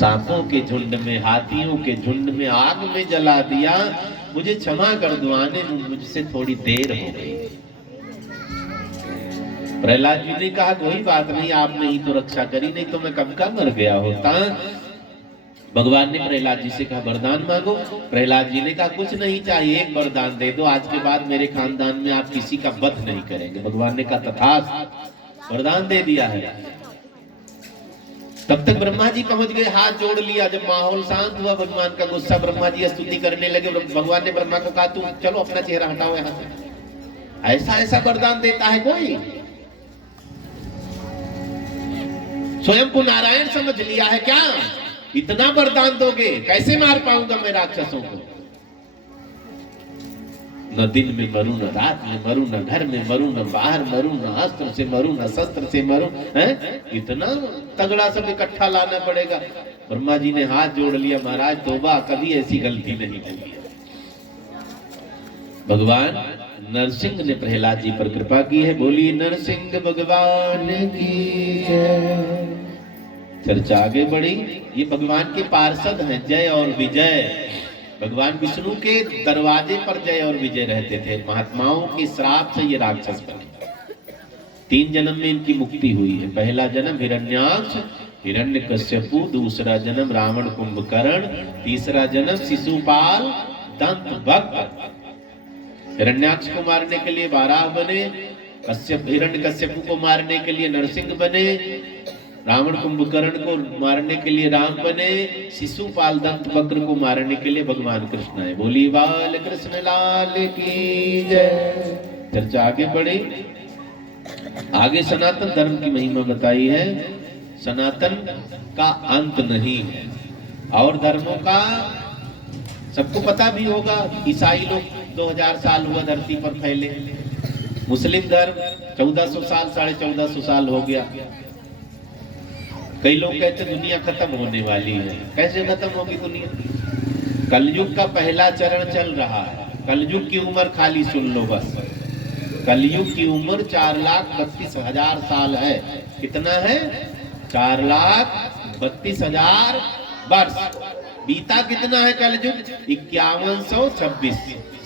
सांपों के झुंड में, हाथियों के झुंड में आग में जला दिया, मुझे क्षमा कर दो, आने में मुझसे थोड़ी देर हो गई। प्रहलाद जी ने कहा कोई बात नहीं, आपने ही तो रक्षा करी, नहीं तो मैं कब का मर गया होता। भगवान ने प्रहलाद जी से कहा वरदान मांगो। प्रहलाद जी ने कहा कुछ नहीं चाहिए, एक वरदान दे दो, आज के बाद मेरे खानदान में आप किसी का वध नहीं करेंगे। भगवान ने कहा तथास्तु, वरदान दे दिया है। तब तक ब्रह्मा जी पहुंच गए, हाथ जोड़ लिया। जब माहौल शांत हुआ, भगवान का गुस्सा, ब्रह्मा जी स्तुति करने लगे। भगवान ने ब्रह्मा को कहा तुम चलो अपना चेहरा हटाओ यहाँ से। ऐसा ऐसा वरदान देता है कोई? स्वयं को नारायण समझ लिया है क्या? इतना वरदान दोगे, कैसे मार पाऊंगा मैं राक्षसों को? न दिन में मरूं, न रात में मरूं, न घर में मरूं, न बाहर मरूं, न अस्त्र से मरूं, न शस्त्र से मरूं, हैं? इतना तगड़ा सब इकट्ठा लाना पड़ेगा। ब्रह्मा जी ने हाथ जोड़ लिया, महाराज तौबा, कभी ऐसी गलती नहीं होगी। भगवान नरसिंह ने प्रहलाद जी पर कृपा की है। बोली नरसिंह भगवान की जय। चर्चा आगे बढ़ी। ये भगवान के पार्षद हैं, जय और विजय। भगवान विष्णु के दरवाजे पर जय और विजय रहते थे। महात्माओं के श्राप से ये राक्षस बने। 3 जन्म में इनकी मुक्ति हुई है। पहला जन्म हिरण्याक्ष हिरण्यकश्यपु, दूसरा जन्म रावण कुंभकर्ण, तीसरा जन्म शिशुपाल दंतभक्त। हिरण्याक्ष को मारने के लिए वाराह बने, हिरण्यकश्यपु को मारने के लिए नरसिंह बने, रावण कुंभकर्ण को मारने के लिए राम बने, शिशुपाल दंतवक्र को मारने के लिए भगवान कृष्ण है। बोली बाल कृष्ण लाल की जय। चर्चा आगे बढ़ी। आगे सनातन धर्म की महिमा बताई है। सनातन का अंत नहीं है, और धर्मों का सबको पता भी होगा। ईसाई लोग 2000 साल हुआ धरती पर फैले, मुस्लिम धर्म 1400 साल 1450 साल हो गया। कई लोग कहते दुनिया खत्म होने वाली है। कैसे खत्म होगी दुनिया? कलयुग का पहला चरण चल रहा है। कलयुग की उम्र खाली सुन लो बस, कलयुग की उम्र 4,32,000 साल है। कितना है? 4,32,000 वर्ष। बीता कितना है कलयुग? 5126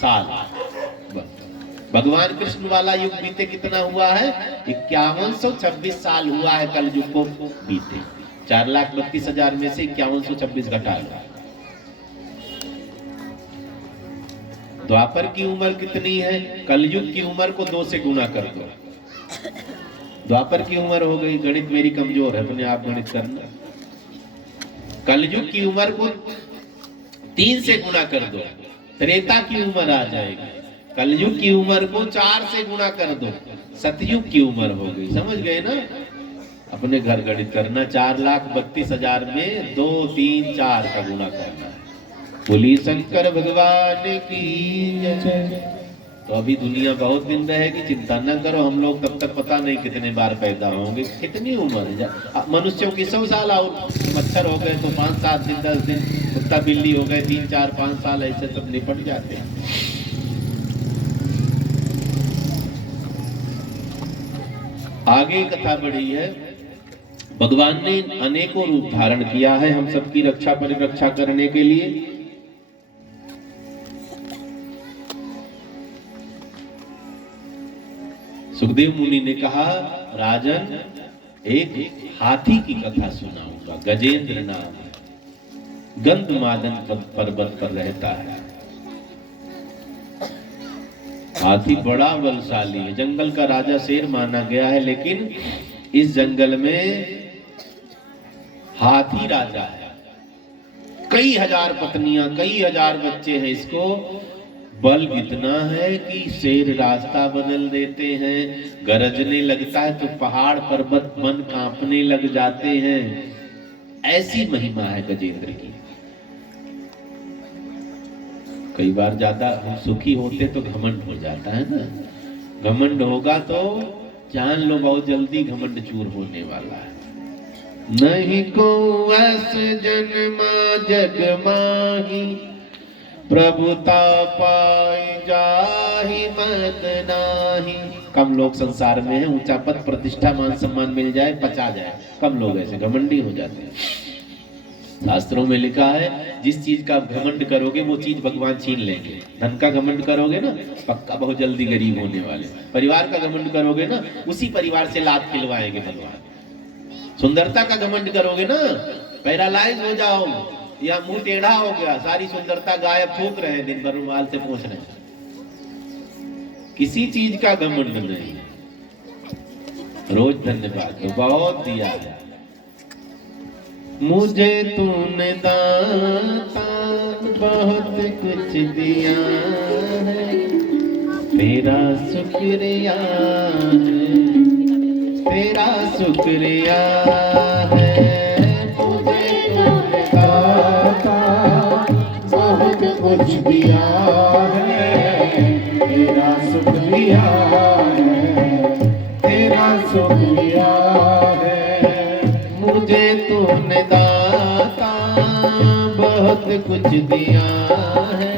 साल। भगवान कृष्ण वाला युग बीते कितना हुआ है? 5126 साल हुआ है कलयुग को बीते। 4,32,000 में से 5126 घटा लो। द्वापर की उम्र कितनी है? कलयुग की उम्र को 2 से गुना कर दो। द्वापर की उम्र हो गई, गणित मेरी कमजोर है, अपने आप गणित करना। कलयुग की उम्र को 3 से गुना कर दो, त्रेता की उम्र आ जाएगी। कलयुग की उम्र को 4 से गुना कर दो, सतयुग की उम्र हो गई। समझ गए ना? अपने घर गणित करना। 4,32,000 में 2, 3, 4 का गुना करना है। बोली शंकर भगवान की जय। तो अभी दुनिया बहुत दिन रहेगी, चिंता न करो। हम लोग तब तक पता नहीं कितने बार पैदा होंगे, कितनी उम्र है। मनुष्यों की 100 साल, और मच्छर हो गए तो 5, 7 दिन, 10 दिन, कुत्ता बिल्ली हो गए 3, 4, 5 साल, ऐसे सब निपट जाते हैं। आगे कथा बढ़ी है। भगवान ने अनेकों रूप धारण किया है हम सबकी रक्षा परिरक्षा करने के लिए। सुखदेव मुनि ने कहा राजन, एक हाथी की कथा सुनाऊंगा। गजेंद्र नाम है, गंधमादन पर्वत पर रहता है। हाथी बड़ा बलशाली है, जंगल का राजा शेर माना गया है, लेकिन इस जंगल में हाथी राजा है। कई हजार पत्नियां, कई हजार बच्चे हैं इसको। बल इतना है कि शेर रास्ता बदल देते हैं, गरजने लगता है तो पहाड़ पर्वत वन कांपने लग जाते हैं। ऐसी महिमा है गजेंद्र की। कई बार ज्यादा हम सुखी होते तो घमंड हो जाता है ना। घमंड होगा तो जान लो बहुत जल्दी घमंड चूर होने वाला है। नहीं को अस जन्मा जग माही, प्रभुता पाई जाहि मत नाही। कम लोग संसार में हैं, ऊंचा पद प्रतिष्ठा मान सम्मान मिल जाए, पचा जाए। कम लोग ऐसे घमंडी हो जाते हैं। शास्त्रों में लिखा है जिस चीज का घमंड करोगे वो चीज भगवान छीन लेंगे। धन का घमंड करोगे ना, पक्का बहुत जल्दी गरीब होने वाले। परिवार का घमंड करोगे ना, उसी परिवार से लात खिलवाएंगे भगवान। सुंदरता का घमंड करोगे ना, पैरालाइज हो जाओ या मुंह टेढ़ा हो गया, सारी सुंदरता गायब, फूक रहे दिन भर रुमाल से पोंछ रहे। किसी चीज का घमंड नहीं। रोज धन्यवाद तो बहुत दिया है। मुझे तूने दाता बहुत कुछ दिया है, तेरा शुक्रिया है, तेरा शुक्रिया है। मुझे तूने दाता बहुत कुछ दिया है, तेरा शुक्रिया है, तेरा शुक्रिया है। मुझे तूने दाता बहुत कुछ दिया है,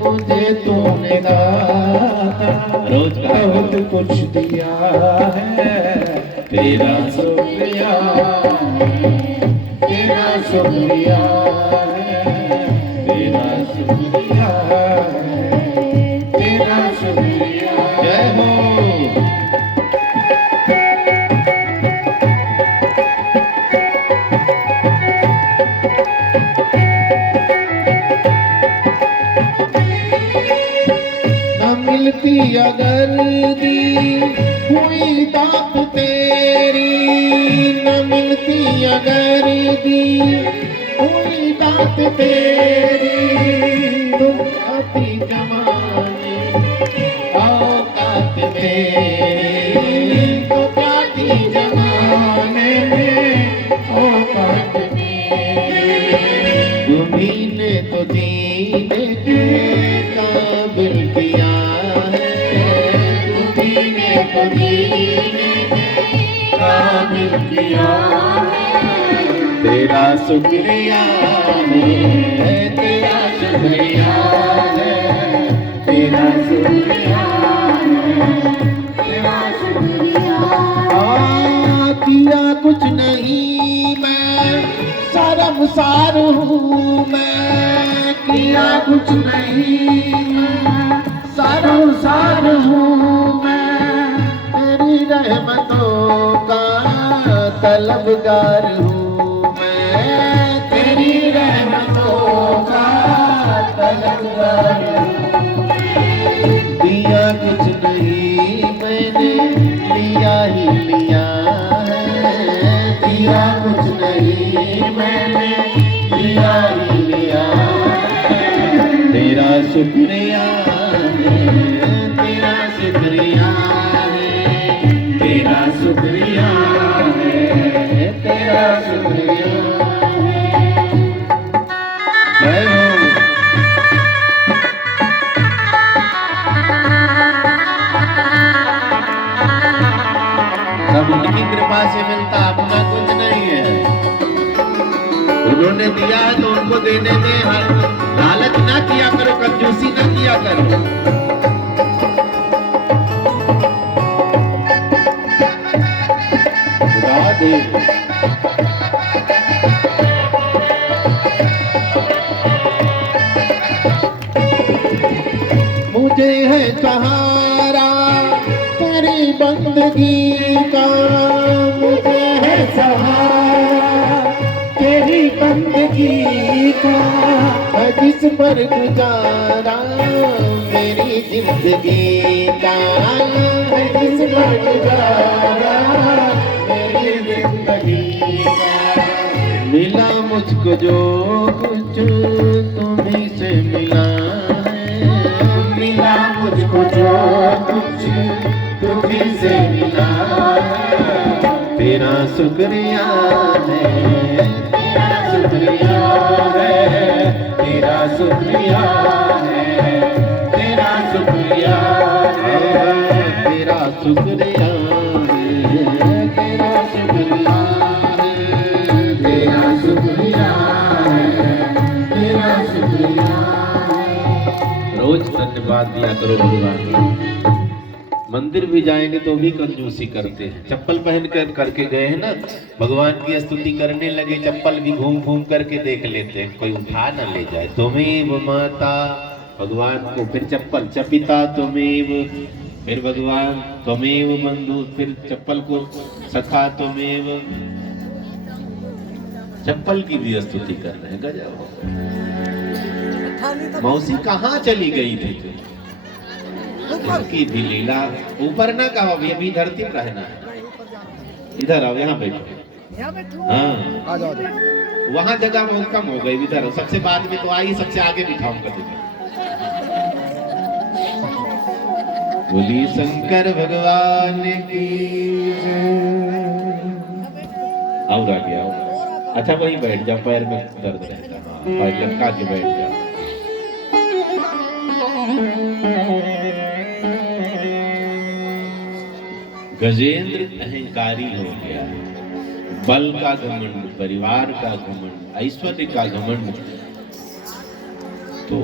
मुझे तूने दाता रोज बहुत कुछ दिया है, तेरा शुक्रिया है, तेरा शुक्रिया है, तेरा शुक्रिया है, तेरा शुक्रिया। जय हो। मिलती अगर दी हुई दात तेरी, न मिलती अगर दी हुई दात तेरी, तुम आती जमाने औकात मेरी, तो आती जमाने में औकात मेरी। तुम्हीं ने तो जीने के काबिल किया, काबिल किया, तेरा शुक्रिया है, तेरा शुक्रिया है, तेरा शुक्रिया है, तेरा शुक्रिया। किया कुछ नहीं मैं, शर्मसार हूँ मैं, किया कुछ नहीं मैं, शर्मसार हूँ मैं, रहमतों का तलबगार हूँ मैं, तेरी रहमतों का तलबगार हूँ। दिया कुछ नहीं मैंने, लिया ही लिया है, दिया कुछ नहीं मैंने, लिया ही लिया है, तेरा शुक्रिया है, तेरा शुक्रिया, तेरा शुक्रिया है, तेरा शुक्रिया है। जय हो। सब उनकी कृपा से मिलता, अपना कुछ नहीं है। उन्होंने दिया है तो उनको देने में लालच ना किया करो, कंजूसी ना किया करो। मुझे है सहारा तेरी बंदगी का, मुझे है सहारा तेरी बंदगी का, जिस पर गुजारा मेरी जिंदगी का, जिस पर गुजारा मेरी जिंदगी का। मिला मुझको जो कुछ तुम्हीं से मिला है, मिला मुझको जो कुछ तुम्हीं से मिला है, तेरा शुक्रिया है, तेरा शुक्रिया है, तेरा शुक्रिया है, तेरा शुक्रिया है, तेरा शुक्रिया है, तेरा शुक्रिया है, तेरा शुक्रिया है, तेरा शुक्रिया है। रोज धन्यवाद दिया करो भगवान। मंदिर भी जाएंगे तो भी कंजूसी करते हैं। चप्पल पहन कर करके गए हैं ना, भगवान की स्तुति करने लगे, चप्पल भी घूम घूम करके देख लेते हैं, कोई उठा न ले जाए। तुमेव माता, भगवान को, फिर चप्पल, चपिता तुमेव, फिर भगवान त्वमेव बंधु, फिर चप्पल को सखा तुमेव, चप्पल की भी स्तुति कर रहे हैं। गजब। मौसी कहाँ चली गई थी? की भी लीला। ऊपर ना कहो, अभी धरती पर रहना है। इधर आओ, यहाँ बैठो। हाँ, आ जाओ। वहाँ जगह बहुत कम हो गई, इधर आओ। सबसे बाद में तो आई, सबसे आगे बिठाऊंगा तुम्हें। बोली शंकर भगवान की। और आ गया। अच्छा वही बैठ जाओ, पैर में दर्द रहता है, हाँ, पैर लटका के बैठ जाओ। गजेंद्र अहंकारी हो गया, बल का घमंड, परिवार का घमंड, ऐश्वर्य का घमंड, तो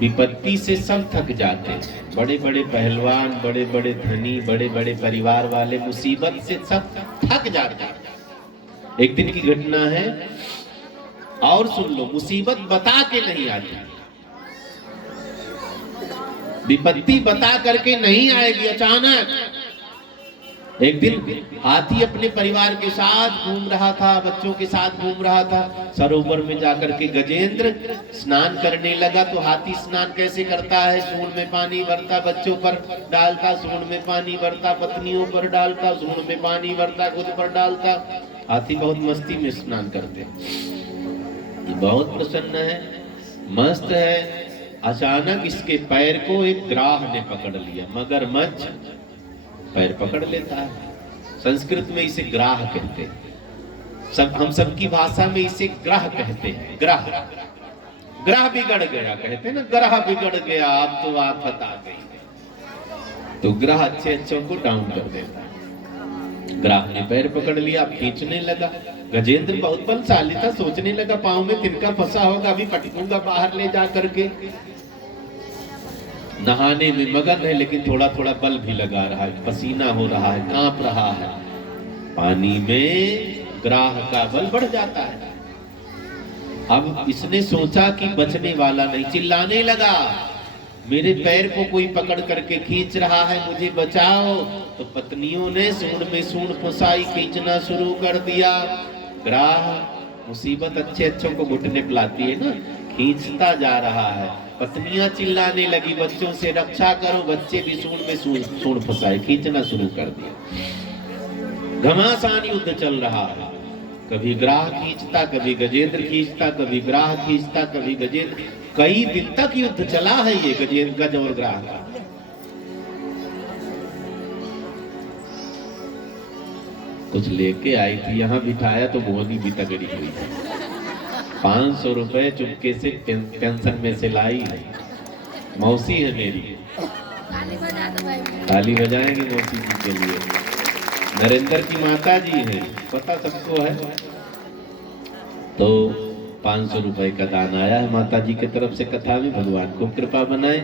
विपत्ति से सब थक जाते हैं। बड़े बड़े पहलवान, बड़े बड़े धनी, बड़े बड़े परिवार वाले मुसीबत से सब थक जाते हैं। एक दिन की घटना है, और सुन लो, मुसीबत बता के नहीं आती, विपत्ति बता करके नहीं आएगी, अचानक। एक दिन हाथी अपने परिवार के साथ घूम रहा था, बच्चों के साथ घूम रहा था। सरोवर में जाकर के गजेंद्र स्नान करने लगा। तो हाथी स्नान कैसे करता है? सूंड में पानी भरता, बच्चों पर डालता, सूंड में पानी भरता, पत्नियों पर डालता, सूंड में पानी भरता, खुद पर डालता। हाथी बहुत मस्ती में स्नान करते, ये बहुत प्रसन्न है, मस्त है। अचानक इसके पैर को एक ग्राह ने पकड़ लिया। मगरमच्छ पैर पकड़ लेता है। संस्कृत में इसे ग्राह कहते हैं, हम सबकी भाषा में इसे ग्रह कहते हैं। ग्रह, ग्रह बिगड़ गया कहते हैं ना, ग्रह बिगड़ गया, अब तो आफत आ गई। तो ग्रह अच्छे अच्छों को डाउन कर देता है। ग्राह ने पैर पकड़ लिया, खींचने लगा। गजेंद्र बहुत बलशाली था, सोचने लगा पांव में तिनका फंसा होगा, अभी पटकूंगा बाहर ले जा करके। नहाने में मगन है, लेकिन थोड़ा थोड़ा बल भी लगा रहा है, पसीना हो रहा है, कांप रहा है। पानी में ग्राह का बल बढ़ जाता है। अब इसने सोचा कि बचने वाला नहीं, चिल्लाने लगा, मेरे पैर को कोई पकड़ करके खींच रहा है, मुझे बचाओ। तो पत्नियों ने सूंड में सूंड फंसाई, खींचना शुरू कर दिया। ग्राह, मुसीबत अच्छे अच्छों को घुटने पिलाती है ना, खींचता जा रहा है। पत्नियां चिल्लाने लगी, बच्चों से रक्षा करो। बच्चे भी सूंड में सूंड फंसाए, खींचना शुरू कर दिया। घमासान युद्ध चल रहा है, कभी ग्राह खींचता, कभी गजेंद्र खींचता, कभी ग्राह खींचता, कभी गजेंद्र। कई दिन तक युद्ध चला है ये गजेंद्र, गज और ग्राह का। कुछ लेके आई थी, यहाँ बिठाया तो मोहनी भी तगड़ी हुई। 500 रुपए चुपके से पेंशन में से लाई है। मौसी है मेरी, ताली बजाएंगे मौसी जी के लिए। नरेंद्र की माता जी है, पता सबको है। तो 500 रुपए का दान आया है माता जी की तरफ से कथा में। भगवान को कृपा बनाए।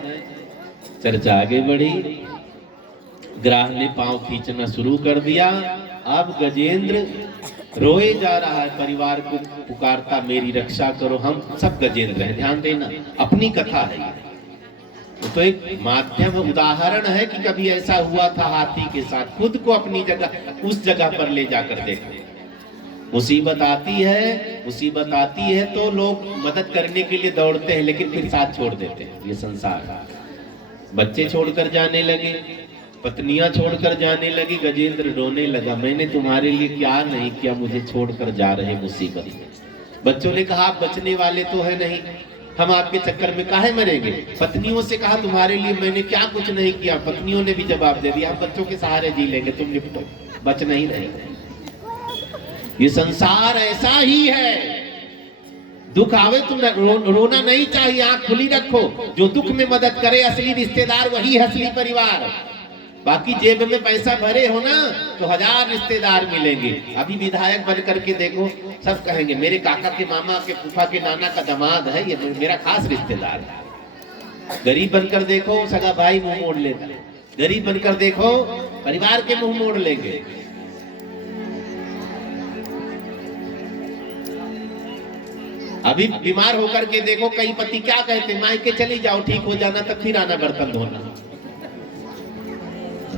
चर्चा आगे बढ़ी। ग्राह ने पांव खींचना शुरू कर दिया। अब गजेंद्र रोए जा रहा है, परिवार को पुकारता, मेरी रक्षा करो। हम सब गजेंद्र हैं, ध्यान देना, अपनी कथा है ये। तो एक माध्यम उदाहरण है कि कभी ऐसा हुआ था हाथी के साथ। खुद को अपनी जगह, उस जगह पर ले जाकर देखो। मुसीबत आती है तो लोग मदद करने के लिए दौड़ते हैं, लेकिन फिर साथ छोड़ देते हैं। ये संसार, बच्चे छोड़कर जाने लगे, पत्नियां छोड़कर जाने लगी। गजेंद्र रोने लगा, मैंने तुम्हारे लिए क्या नहीं किया, मुझे छोड़कर जा रहे मुसीबत। बच्चों ने कहा, आप बचने वाले तो है नहीं, हम आपके चक्कर में काहे मरेंगे। पत्नियों से कहा, तुम्हारे लिए मैंने क्या कुछ नहीं किया। पत्नियों ने भी जवाब दे दिया, हम बच्चों के सहारे जी लेंगे, तुम निपटो, बच नहीं रहे। ये संसार ऐसा ही है। दुख आवे तो रोना नहीं चाहिए, आंख खुली रखो। जो दुख में मदद करे, असली रिश्तेदार वही है, असली परिवार। बाकी जेब में पैसा भरे हो ना तो 1000 रिश्तेदार मिलेंगे। अभी विधायक बन करके देखो, सब कहेंगे मेरे काका के मामा के फूफा के नाना का दामाद है, ये मेरा खास रिश्तेदार है। गरीब बनकर देखो, सगा भाई मुंह मोड़ लेता, गरीब बनकर देखो, परिवार के मुंह मोड़ लेंगे। अभी बीमार होकर के देखो, कई पति क्या कहते, मायके चली जाओ, ठीक हो जाना, तब फिर आना बर्तन धोना।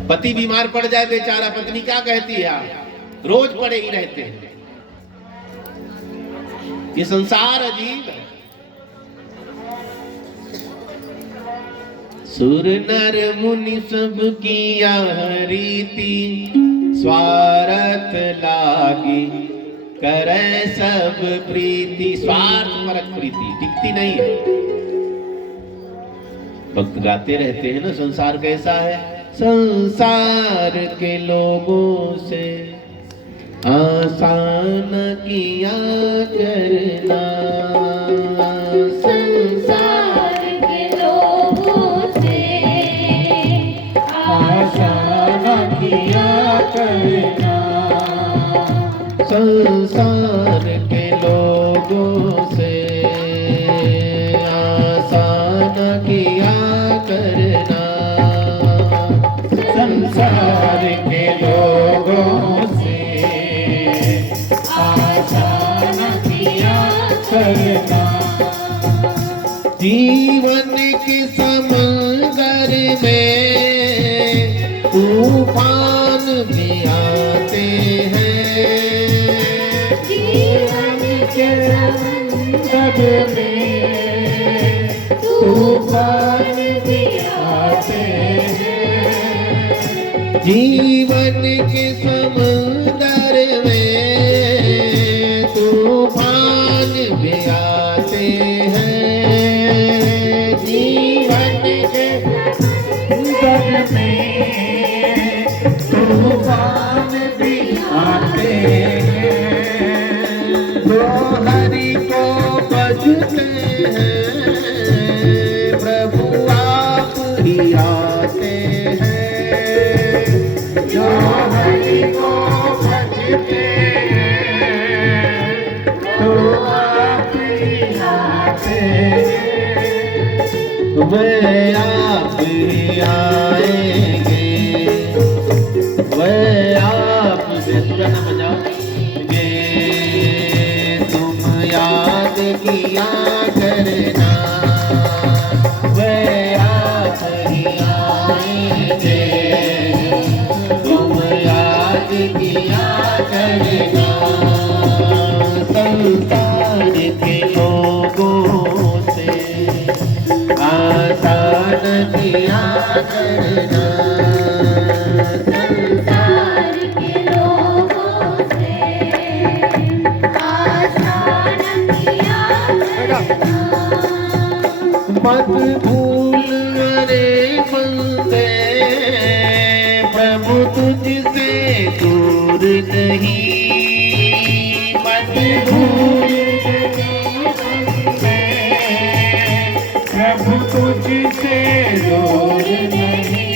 पति बीमार पड़ जाए बेचारा, पत्नी क्या कहती है, रोज पड़े ही रहते हैं। ये संसार अजीब है। सुर नर मुनि सब किया रीति, स्वार्थ लागी करे सब प्रीति। स्वार्थ परक प्रीति टिकती नहीं है। भक्त गाते रहते हैं ना, संसार कैसा है। संसार के लोगों से आसान किया करना, संसार के लोगों से आसान किया करना, संसार के लोगों से आसान किया करना, संसार के लोगों से आसान किया करना। जीवन के समंदर में तूफान भी आते हैं, जीवन के समंदर में तूफान भी आते हैं, जीवन के समंदर में तूफान भी आते हैं, जीवन के समंदर में तूफान भी आते हैं। जो हरि को बजते हैं प्रभु आप ही आते हैं, जो हरि को भजते हैं तो आप ही आते हैं, वे आप ही आएंगे, वे आप से सुना बजाओगे, तुम याद किया करना, वे आप ही आएंगे, तुम याद किया करना, संसार के लोगों से आसान किया करना, संसार के लोगों से आसान किया करना। मत भूल रे बंदे प्रभु तुझसे दूर नहीं, मत भूल प्रभु तुझसे दूर नहीं,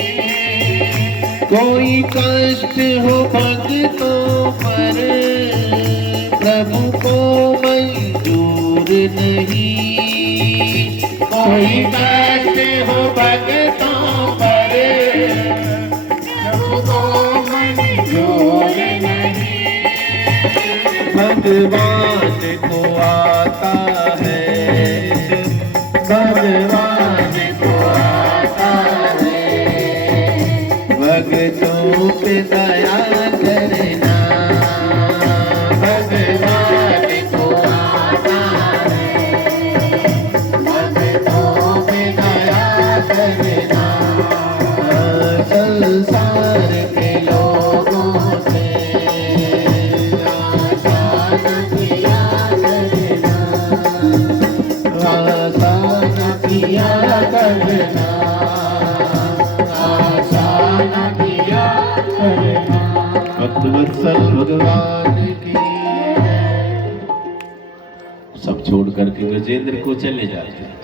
कोई कष्ट हो भक्तों पर प्रभु को मंजूर नहीं, कोई कष्ट हो भक्तों पर प्रभु को मंजूर नहीं, भगवान को आता है, भगवान को आता है, भक्तों पे दया करना, भगवान को आता है, भक्तों पे दया करना, संसार के लोगों से आसान किया करना, आसान किया करना, आसान किया करना। भक्तवत्सल भगवान की सब छोड़ करके गजेंद्र को चले जाते हैं।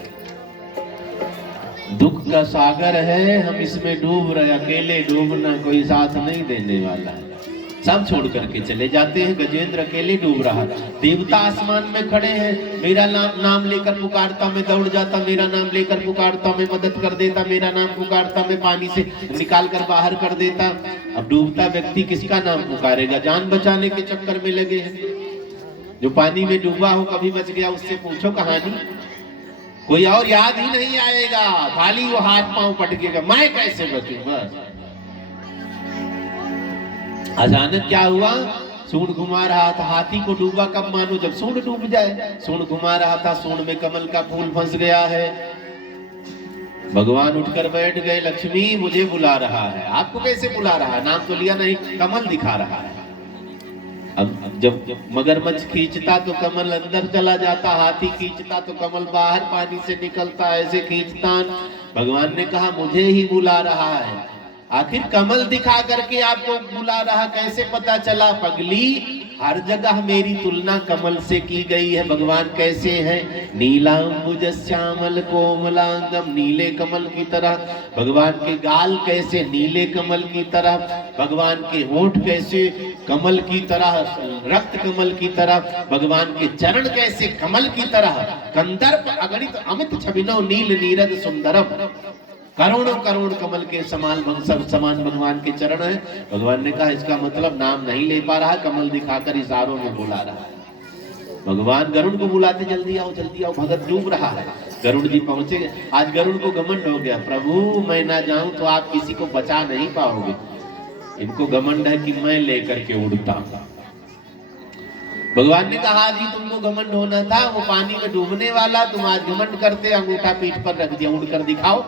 दुख का सागर है, हम इसमें डूब रहे, अकेले डूबना, कोई साथ नहीं देने वाला है। सब छोड़ करके चले जाते हैं। गजेंद्र अकेले डूब रहा। देवता आसमान में खड़े हैं, मेरा नाम लेकर पुकारता, मैं दौड़ जाता, मेरा नाम लेकर पुकारता, मैं मदद कर देता, मेरा नाम पुकारता, मैं पानी से निकाल कर बाहर कर देता। अब डूबता व्यक्ति किसका नाम पुकारेगा? जान बचाने के चक्कर में लगे हैं। जो पानी में डूबा हो, कभी बच गया, उससे पूछो कहानी, कोई और याद ही नहीं आएगा, खाली वो हाथ पांव पटकेगा, मैं कैसे बचूं। बस अचानक क्या हुआ? सूंड घुमा रहा था। हाथी को डूबा कब मानो? जब सूंड डूब जाए। सूंड घुमा रहा था, सूंड में कमल का फूल फंस गया है। भगवान उठकर बैठ गए। लक्ष्मी मुझे बुला रहा है। आपको कैसे बुला रहा है? नाम तो लिया नहीं, कमल दिखा रहा है। अब जब मगरमच्छ खींचता तो कमल अंदर चला जाता, हाथी खींचता तो कमल बाहर पानी से निकलता, ऐसे खींचता। भगवान ने कहा मुझे ही बुला रहा है। आखिर कमल दिखा करके आपको बुला रहा, कैसे पता चला? पगली, हर जगह मेरी तुलना कमल से की गई है। भगवान कैसे हैं? नीलांबुज श्यामल कोमलांगम, नीले कमल की तरह। भगवान के गाल कैसे? नीले कमल की तरह। भगवान के होंठ कैसे? कमल की तरह, रक्त कमल की तरह। भगवान के चरण कैसे? कमल की तरह। कंदर्प अगणित अमित छबिनो नील नीरद सुंदरम। करोड़ों करोड़ कमल के समान भगवान के चरण है। भगवान ने कहा इसका मतलब नाम नहीं ले पा रहा, कमल दिखाकर इशारों में बुला रहा है। भगवान गरुड़ को बुलाते, जल्दी आओ जल्दी आओ, भगत डूब रहा है। गरुड़ जी पहुंचे। आज गरुड़ को घमंड हो गया, प्रभु मैं ना जाऊं तो आप किसी को बचा नहीं पाओगे। इनको घमंड है कि मैं लेकर के उड़ता हूं। भगवान ने कहा जी तुमको घमंड होना था, वो पानी में डूबने वाला, तुम आज घमंड करते, अंगूठा पीठ पर रख दिया, उड़कर दिखाओ।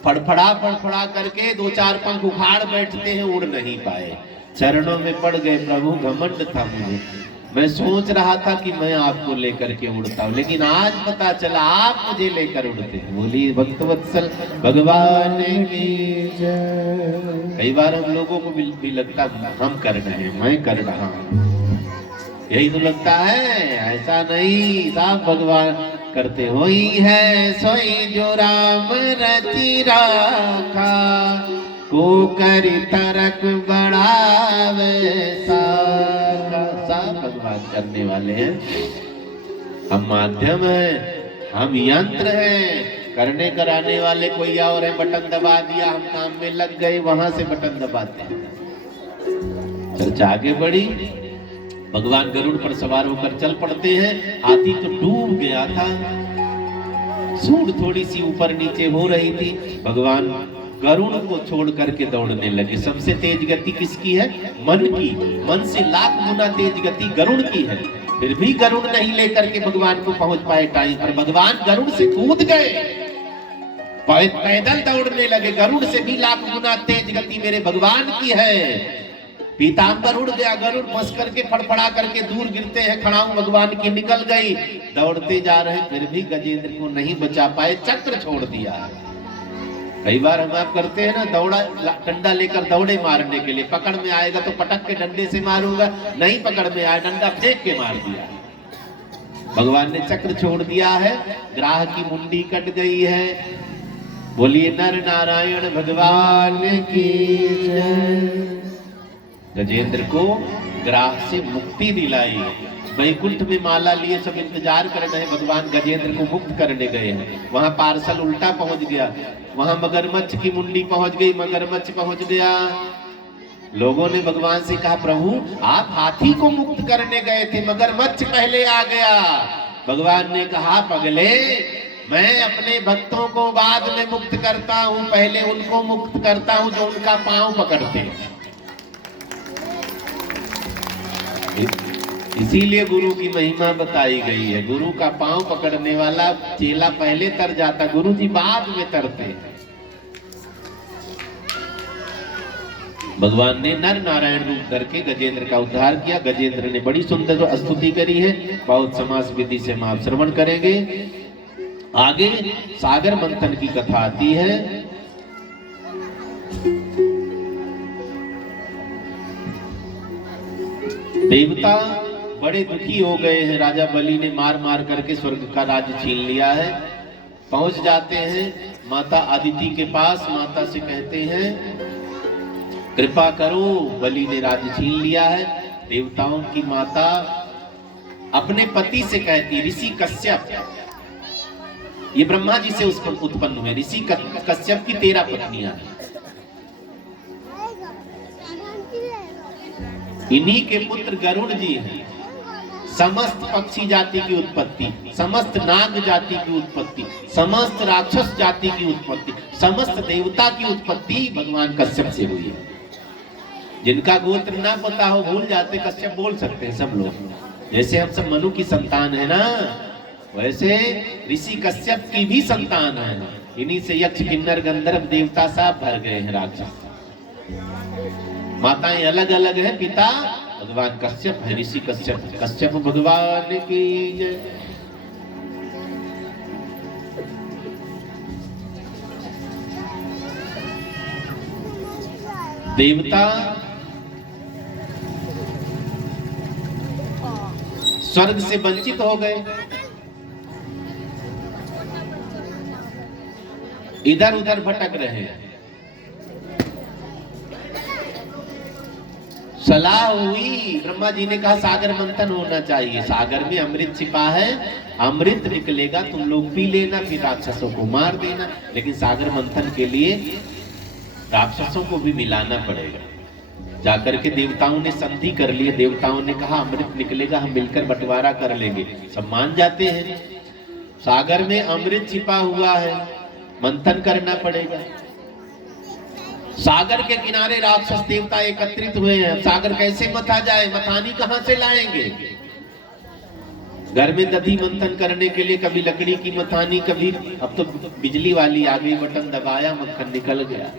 फड़फड़ा करके दो चार पंख उखाड़ बैठते हैं, उड़ नहीं पाए, चरणों में पड़ गए। प्रभु घमंड था मुझे, मैं सोच रहा था कि मैं आपको लेकर के उड़ता हूँ, लेकिन आज पता चला आप मुझे लेकर उड़ते हैं। बोली भक्तवत्सल भगवान की जय। कई बार हम लोगों को भी लगता हम कर रहे हैं, मैं कर रहा हूँ, यही तो लगता है। ऐसा नहीं, सब भगवान करते। होई है सोई जो राम रचि राखा, को कर तरक बढ़ावे साका। सब भगवान करने वाले हैं, हम माध्यम हैं, हम यंत्र हैं। करने कराने वाले कोई और है, बटन दबा दिया, हम काम में लग गए, वहां से बटन दबाते हैं। चर्चा आगे बढ़ी। भगवान गरुड़ पर सवार होकर चल पड़ते हैं। हाथी तो डूब गया था, सूंड थोड़ी सी ऊपर नीचे हो रही थी। भगवान गरुड़ को छोड़ करके दौड़ने लगे। सबसे तेज गति किसकी है? मन की। मन से लाख गुना तेज गति गरुड़ की है। फिर भी गरुड़ नहीं लेकर के भगवान को पहुंच पाए टाइम पर। भगवान गरुड़ से कूद गए, पैदल दौड़ने लगे। गरुड़ से भी लाख गुना तेज गति मेरे भगवान की है। पीतांबर उड़ गया, गरुड़ फंस करके फड़फड़ा करके दूर गिरते हैं। खड़ाऊ भगवान की निकल गई, दौड़ते जा रहे हैं, फिर भी गजेंद्र को नहीं बचा पाए, चक्र छोड़ दिया। कई बार हम आप करते हैं ना, दौड़ा डंडा लेकर दौड़े मारने के लिए, पकड़ में आएगा तो पटक के डंडे से मारूंगा, नहीं पकड़ में आया डंडा फेंक के मार दिया। भगवान ने चक्र छोड़ दिया है, ग्राह की मुंडी कट गई है। बोलिए नर नारायण भगवान की जय। गजेंद्र को ग्राह से मुक्ति दिलाई। वैकुंठ में माला लिए सब इंतजार कर रहे हैं, भगवान गजेंद्र को मुक्त करने गए हैं। वहां पार्सल उल्टा पहुंच गया, वहां मगरमच्छ की मुंडी पहुंच गई, मगरमच्छ पहुंच गया। लोगों ने भगवान से कहा प्रभु आप हाथी को मुक्त करने गए थे, मगरमच्छ पहले आ गया। भगवान ने कहा पगले, मैं अपने भक्तों को बाद में मुक्त करता हूं, पहले उनको मुक्त करता हूं जो उनका पांव पकड़ते हैं। इसीलिए गुरु की महिमा बताई गई है। गुरु का पांव पकड़ने वाला चेला पहले तर जाता, गुरु जी बाद में तरते हैं। भगवान ने नर नारायण रूप करके गजेंद्र का उद्धार किया। गजेंद्र ने बड़ी सुंदर स्तुति करी है, बहुत समास विधि से हम आप श्रवण करेंगे। आगे सागर मंथन की कथा आती है। देवता बड़े दुखी हो गए हैं, राजा बलि ने मार मार करके स्वर्ग का राज्य छीन लिया है। पहुंच जाते हैं माता अदिति के पास, माता से कहते हैं कृपा करो। बलि ने राज्य छीन लिया है। देवताओं की माता अपने पति से कहती, ऋषि कश्यप, ये ब्रह्मा जी से उत्पन्न हुए ऋषि कश्यप की 13 पत्नियां हैं। इन्हीं के पुत्र गरुड़ जी हैं। समस्त पक्षी जाति की उत्पत्ति, समस्त नाग जाति की उत्पत्ति, समस्त राक्षस जाति की उत्पत्ति, समस्त देवता की उत्पत्ति भगवान कश्यप से हुई है। जिनका गोत्र ना पता हो भूल जाते, कश्यप बोल सकते हैं सब लोग। जैसे हम सब मनु की संतान है ना, वैसे ऋषि कश्यप की भी संतान है। इन्हीं से यक्ष किन्नर गंधर्व देवता सब भर गए हैं राक्षस। माताएं अलग अलग हैं, पिता भगवान कश्यप है, ऋषि कश्यप। कश्यप भगवान की जय। देवता स्वर्ग से वंचित हो गए, इधर उधर भटक रहे हैं। सलाह हुई, ब्रह्मा जी ने कहा सागर मंथन होना चाहिए। सागर में अमृत छिपा है, अमृत निकलेगा, तुम लोग पी लेना, फिर राक्षसों को मार देना। लेकिन सागर मंथन के लिए राक्षसों को भी मिलाना पड़ेगा। जाकर के देवताओं ने संधि कर लिए। देवताओं ने कहा अमृत निकलेगा, हम मिलकर बंटवारा कर लेंगे। सब मान जाते हैं। सागर में अमृत छिपा हुआ है, मंथन करना पड़ेगा। सागर के किनारे राक्षस देवता एकत्रित हुए हैं। सागर कैसे मथा जाए, मथानी कहां से लाएंगे? घर में दधी मंथन करने के लिए कभी लकड़ी की मथानी, कभी अब तो बिजली वाली आ गई, बटन दबाया मक्खन निकल गया।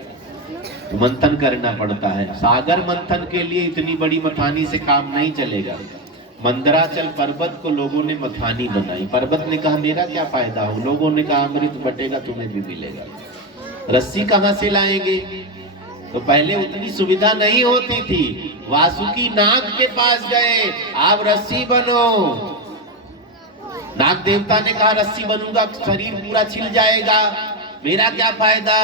मंथन करना पड़ता है। सागर मंथन के लिए इतनी बड़ी मथानी से काम नहीं चलेगा। मंदराचल पर्वत को लोगों ने मथानी बनाई। पर्वत ने कहा मेरा क्या फायदा हो, लोगों ने कहा अमृत बटेगा, तुम्हें भी मिलेगा। रस्सी कहां से लाएंगे? तो पहले उतनी सुविधा नहीं होती थी। वासुकी नाग के पास गए, आप रस्सी बनो। नाग देवता ने कहा रस्सी बनूंगा, शरीर पूरा छिल जाएगा, मेरा क्या फायदा,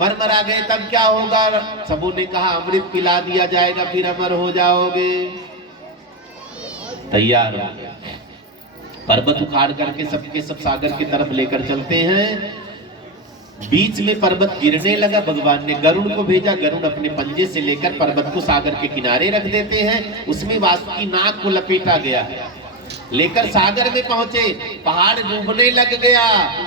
मर गए तब क्या होगा? सबों ने कहा अमृत पिला दिया जाएगा, फिर अमर हो जाओगे। तैयार हो गया। पर्वत उखाड़ करके सबके सब सागर की तरफ लेकर चलते हैं। बीच में पर्वत गिरने लगा। भगवान ने गरुड़ को भेजा। गरुड़ अपने पंजे से लेकर पर्वत को सागर के किनारे रख देते हैं। उसमें वासुकी नाग को लपेटा गया, लेकर सागर में पहुंचे। पहाड़ डूबने लग गया।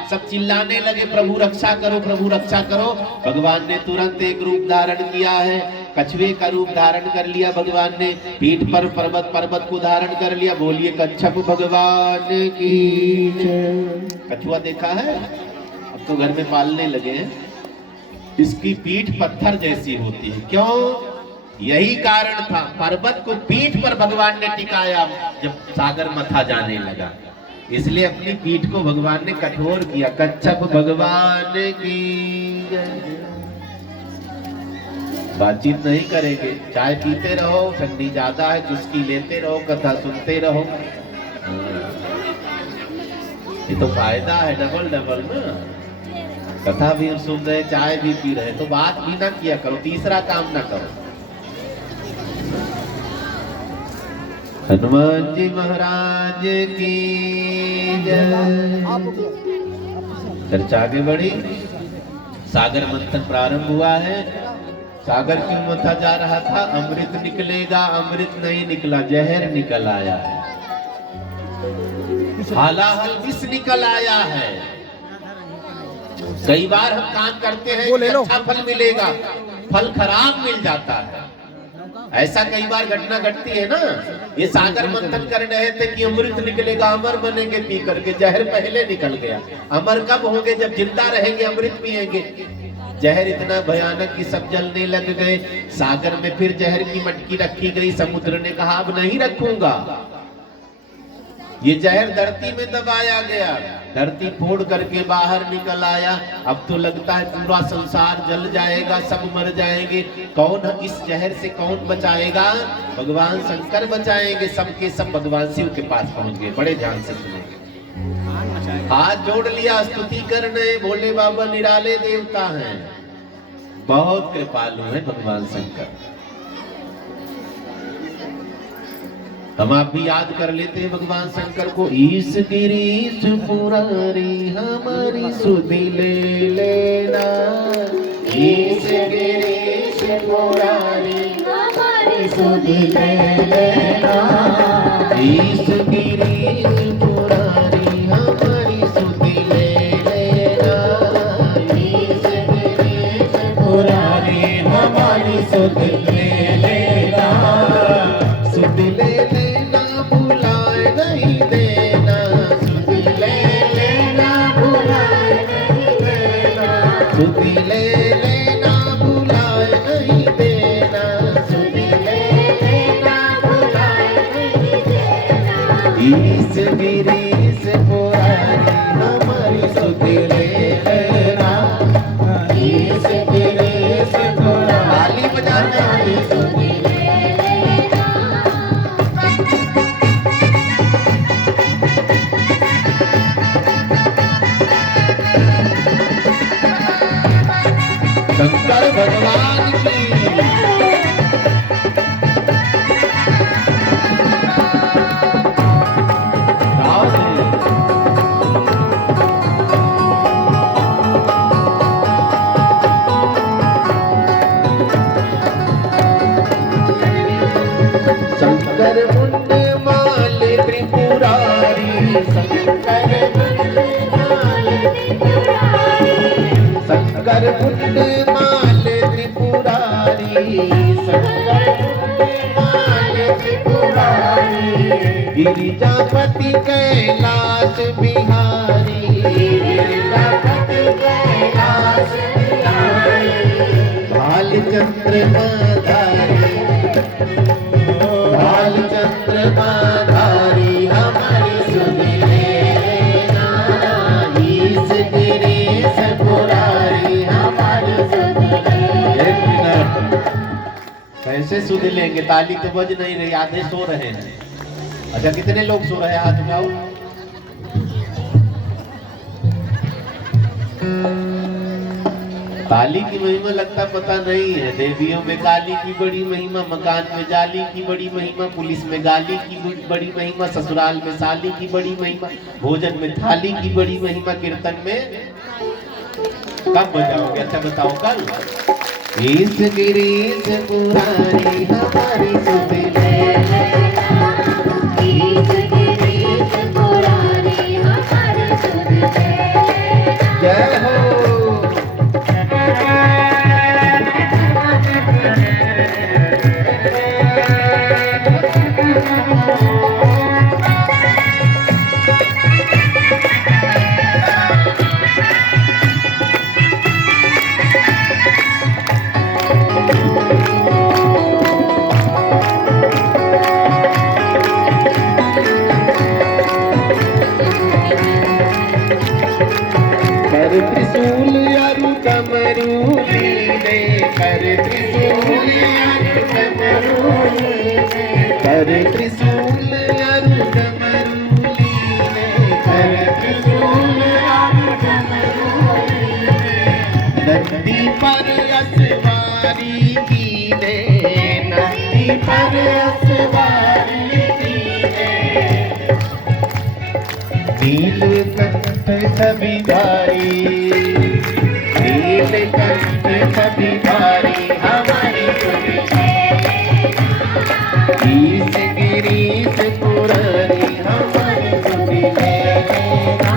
सब चिल्लाने लगे प्रभु रक्षा करो, प्रभु रक्षा करो। भगवान ने तुरंत एक रूप धारण किया है। कछुए का रूप धारण कर लिया भगवान ने। पीठ पर पर्वत को धारण कर लिया। बोलिए कच्छप भगवान की जय। कछुआ देखा है? अब तो घर में पालने लगे हैं। इसकी पीठ पत्थर जैसी होती है। क्यों? यही कारण था, पर्वत को पीठ पर भगवान ने टिकाया जब सागर मथा जाने लगा। इसलिए अपनी पीठ को भगवान ने कठोर किया। कच्छप भगवान की जय। बातचीत नहीं करेंगे, चाय पीते रहो, ठंडी ज्यादा है, चुस्की लेते रहो, कथा सुनते रहो। ये तो फायदा है डबल डबल ना। कथा भी सुन रहे, चाय भी पी रहे, तो बात भी ना किया करो, तीसरा काम ना करो। हनुमान जी महाराज की जय। चर्चा आगे बढ़ी। सागर मंथन प्रारंभ हुआ है। सागर क्यों मथा जा रहा था? अमृत निकलेगा, अमृत नहीं निकला, जहर निकल आया है। हालाहल विष निकल आया है। कई बार हम काम करते हैं कि अच्छा फल मिलेगा, फल खराब मिल जाता है। ऐसा कई बार घटना घटती है ना। ये सागर मंथन कर रहे थे कि अमृत निकलेगा, अमर बनेंगे पी करके, जहर पहले निकल गया। अमर कब होंगे? जब जिंदा रहेंगे अमृत पिएंगे। जहर इतना भयानक कि सब जलने लग गए। सागर में फिर जहर की मटकी रखी गई। समुद्र ने कहा अब नहीं रखूंगा। ये जहर धरती में दबाया गया। धरती फोड़ करके बाहर निकल आया। अब तो लगता है पूरा संसार जल जाएगा, सब मर जाएंगे। कौन इस जहर से कौन बचाएगा? भगवान शंकर बचाएंगे। सबके सब भगवान शिव के पास पहुंच गए। बड़े ध्यान से सुनेंगे। हाथ जोड़ लिया, स्तुति करने। बोले बाबा निराले देवता हैं। बहुत कृपालु है भगवान शंकर। हम आप भी याद कर लेते हैं भगवान शंकर को। ईश गिरीश पुरारी हमारी सुधि ले लेना, ईश गिरीश पुरारी हमारी सुध ले लेना, ईश गिरीश पुरारी हमारी सुधि ले लेना, ईश गिरीश पुरारी हमारी सुध ले लेना, सुधि ले लेना भुलाए नहीं देना, सुधि ले लेना भुलाए नहीं देना, सुधि ले लेना भुलाए नहीं देना, सुध ले लेना भुलाए नहीं देना, ईश गिरीश पुरारी हमारी सुधि ले लेना, ईश गिरीश पुरारी। ताली बजाना हमारी सुध ले लेना। शंकर भगवान की। शंकर मुंड माल त्रिपुरारी, शंकर शंकर मुंड माल त्रिपुरारी, शंकर मुंड माल त्रिपुरारी, गिरिजापति कैलाश बिहारी, गिरिजापति कैलाश बिहारी, भालचंद्र माधारी, भालचंद्र माधारी हमारी सुध ले लेना, ईश गिरीश पुरारी हमारी सुध ले लेना। कैसे सुध लेंगे? ताली तो बज नहीं रही, आधे सो रहे हैं। अच्छा, कितने लोग सो रहे हैं? हाथ उठाओ। काली की महिमा लगता पता नहीं है। देवियों में काली की बड़ी महिमा, मकान में जाली की बड़ी महिमा, पुलिस में गाली की बड़ी महिमा, ससुराल में साली की बड़ी महिमा, भोजन में थाली की बड़ी महिमा, कीर्तन में कब बजाओगे? अच्छा बताओ कल। ईश गिरीश पुरारी हमारी सुध ले लेना, ईश गिरीश पुरारी हमारी सुध ले लेना। जय हो। कर त्रिशूल अरु कमरू लीले, कर त्रिशूल अरु कमरू लीले, कर त्रिशूल अरु कमरू लीले, कर त्रिशूल अरु कमरू लीले, नंदी पर असवारी कीने, नंदी पर असवारी कीने, नीलकंठ छविधारी, नीलकंठ छविधारी हमारी सुध ले लेना, ईश गिरीश पुरारी हमारी सुध ले लेना,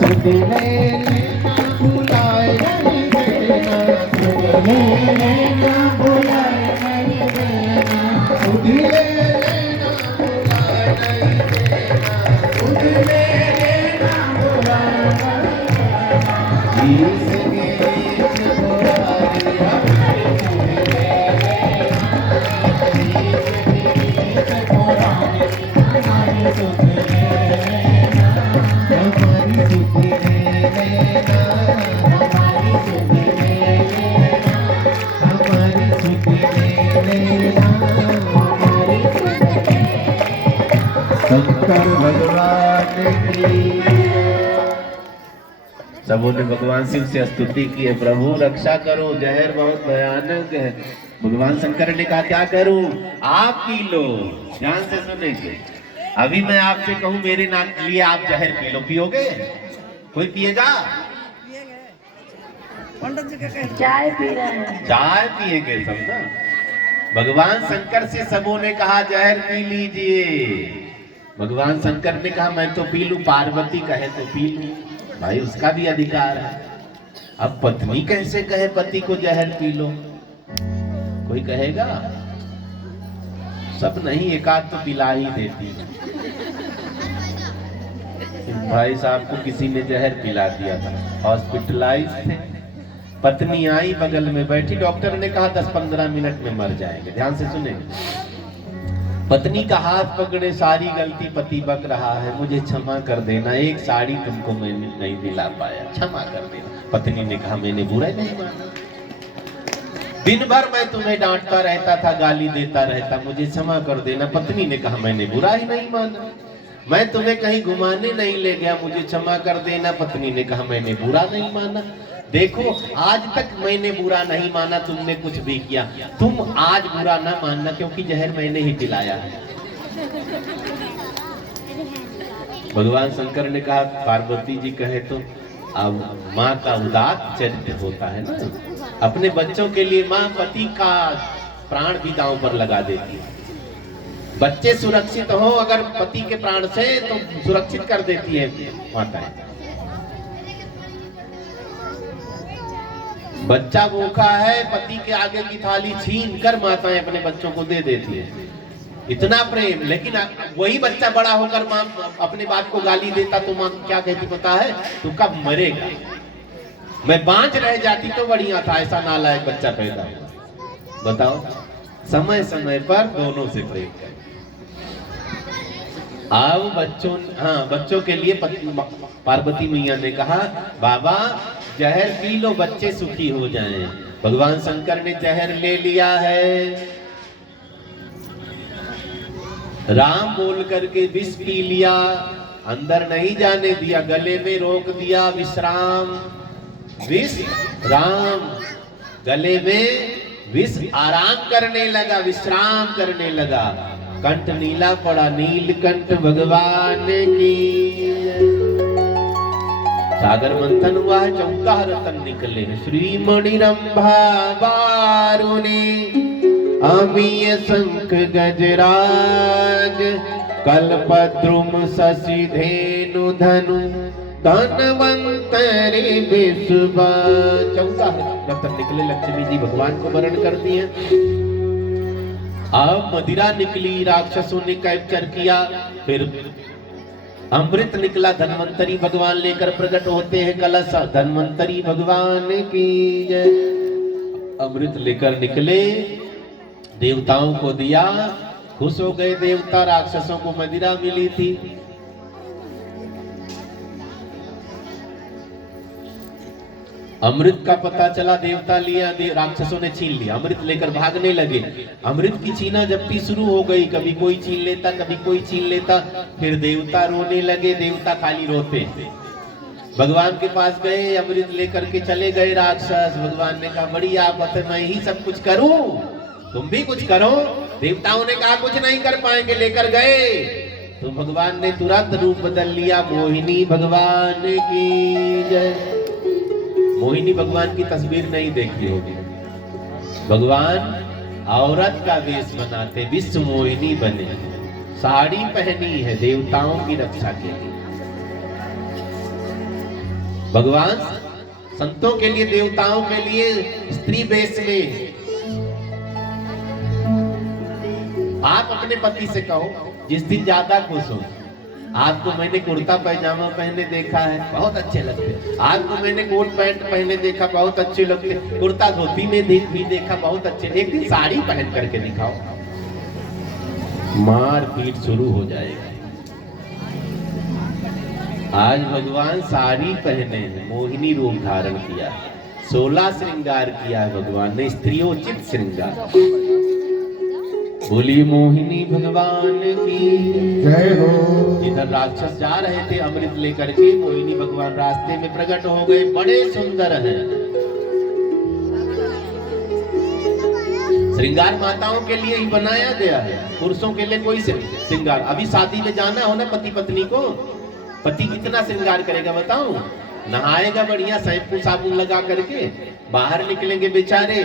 सुध ले लेना भुलाए नहीं देना, सुध ले लेना भुलाए नहीं देना, सुध ले लेना भुलाए नहीं देना, सुध ले लेना भुलाए नहीं देना, ईश गिरीश पुरारी हमारी सुध ले लेना, ईश गिरीश पुरारी हमारी सुध ले लेना, हमारी सुध ले लेना, हमारी सुध ले लेना, हमारी सुध ले लेना, हमारी सुध ले लेना। शंकर भगवान की सबों ने भगवान शिव से स्तुति की है, प्रभु रक्षा करो, जहर बहुत भयानक है। भगवान शंकर ने कहा क्या करूं, आप पी लो। ध्यान से सुनेंगे, अभी मैं आपसे कहूं मेरे नाम के लिए आप जहर पी लो, पियोगे? कोई पिएगा? चाय पी रहे हैं। चाय पिएंगे सब ना। भगवान शंकर से सबों ने कहा जहर पी लीजिए। भगवान शंकर ने कहा मैं तो पी लूं, पार्वती कहे तो पी लूं, भाई उसका भी अधिकार है। अब पत्नी कैसे कहे पति को जहर पी लो, कोई कहेगा? सब नहीं, एक आध तो पिला ही देती। भाई साहब को किसी ने जहर पिला दिया था, हॉस्पिटलाइज थे। पत्नी आई बगल में बैठी, डॉक्टर ने कहा 10-15 मिनट में मर जाएंगे। ध्यान से सुने, पत्नी का हाथ पकड़े, सारी गलती पति बक रहा है, मुझे क्षमा कर देना, एक साड़ी तुमको मैं नहीं दिला पाया, क्षमा कर देना। पत्नी ने कहा मैंने बुरा नहीं माना, दिन भर मैं तुम्हें डांटता रहता था, गाली देता रहता, मुझे क्षमा कर देना। पत्नी ने कहा मैंने बुरा ही नहीं माना, मैं तुम्हें कहीं घुमाने नहीं ले गया, मुझे क्षमा कर देना। पत्नी ने कहा मैंने बुरा नहीं माना। देखो आज तक मैंने बुरा नहीं माना, तुमने कुछ भी किया, तुम आज बुरा ना मानना क्योंकि जहर मैंने ही पिलाया है। भगवान शंकर ने कहा पार्वती जी कहे तो अब माँ का उदात्त चरित्र होता है ना, अपने बच्चों के लिए माँ पति का प्राण भी दांव पर लगा देती है। बच्चे सुरक्षित हो अगर पति के प्राण से तो सुरक्षित कर देती है माताएं। बच्चा भूखा है, पति के आगे की थाली छीन कर माताएं अपने बच्चों को दे देती है, इतना प्रेम। लेकिन वही बच्चा बड़ा होकर माँ अपने बाप को गाली देता तो माँ क्या कहती पता है, तू कब मरेगा, मैं बांझ रह जाती तो बढ़िया था, ऐसा नालायक बच्चा पैदा हुआ। बताओ, समय समय पर दोनों से प्रेम करें। अब बच्चों के लिए पार्वती मैया ने कहा बाबा जहर पी लो, बच्चे सुखी हो जाएं। भगवान शंकर ने जहर ले लिया है, राम बोल करके विष पी लिया, अंदर नहीं जाने दिया, गले में रोक दिया, विश्राम विष राम, गले में विष आराम करने लगा, विश्राम करने लगा। कंठ नीला पड़ा, नीलकंठ भगवान की। सागर मंथन हुआ है, 14 रतन निकले, श्री मणिरंभा वारुणी, अमीय शंख गजराज, कल्पद्रुम शशि धेनु धनु, धनवंतरी विश्वा। 14 रतन निकले, लक्ष्मी जी भगवान को वरण कर दिए। अब मदिरा निकली, राक्षसों ने कैप्चर किया, फिर अमृत निकला, धन्वंतरी भगवान लेकर प्रकट होते हैं, कलश धन्वंतरी भगवान की जय। अमृत लेकर निकले, देवताओं को दिया, खुश हो गए देवता, राक्षसों को मदिरा मिली थी। अमृत का पता चला, देवता लिया, राक्षसों ने छीन लिया, अमृत लेकर भागने लगे। अमृत की छीना झपटी शुरू हो गई, कभी कोई छीन लेता, कभी कोई छीन लेता, फिर देवता रोने लगे, देवता खाली रोते। भगवान के पास गए, अमृत लेकर के चले गए राक्षस। भगवान ने कहा बड़ी आफत है, मैं ही सब कुछ करूं, तुम भी कुछ करो। देवताओं ने कहा कुछ नहीं कर पाएंगे, लेकर गए तो भगवान ने तुरंत रूप बदल लिया, मोहिनी भगवान की जय। मोहिनी भगवान की तस्वीर नहीं देखी होगी, भगवान औरत का वेश बनाते, विश्व मोहिनी बने, साड़ी पहनी है देवताओं की रक्षा के लिए। भगवान संतों के लिए, देवताओं के लिए स्त्री वेश में। आप अपने पति से कहो जिस दिन ज्यादा खुश हो, आपको मैंने कुर्ता पैजामा पहने देखा है, बहुत अच्छे लगते। आपको मैंने कोट पैंट पहने देखा, बहुत अच्छे लगते। कुर्ता धोती में भी देखा, बहुत अच्छे। एक दिन साड़ी पहन करके दिखाओ, मारपीट शुरू हो जाएगी। आज भगवान साड़ी पहने हैं, मोहिनी रूप धारण किया, 16 श्रृंगार किया है भगवान ने, स्त्रियोचित श्रृंगार। बोली मोहिनी भगवान की जय हो। इधर राक्षस जा रहे थे अमृत लेकर के, मोहिनी भगवान रास्ते में प्रकट हो गए, बड़े सुंदर हैं। श्रृंगार माताओं के लिए ही बनाया गया है, पुरुषों के लिए कोई श्रृंगार। अभी शादी में जाना हो ना पति पत्नी को, पति कितना श्रृंगार करेगा बताओ? नहाएगा बढ़िया शैम्पू साबुन लगा करके, बाहर निकलेंगे बेचारे,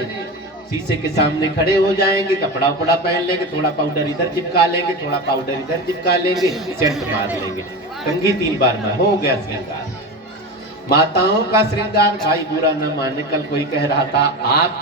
शीशे के सामने खड़े हो जाएंगे, कपड़ा उपड़ा पहन लेंगे, थोड़ा पाउडर इधर चिपका लेंगे, थोड़ा पाउडर इधर चिपका लेंगे, सेंट मार लेंगे, कंघी 3 बार में हो गया श्रृंगार। माताओं का श्रृंगार, भाई बुरा न माने, कल कोई कह रहा था आप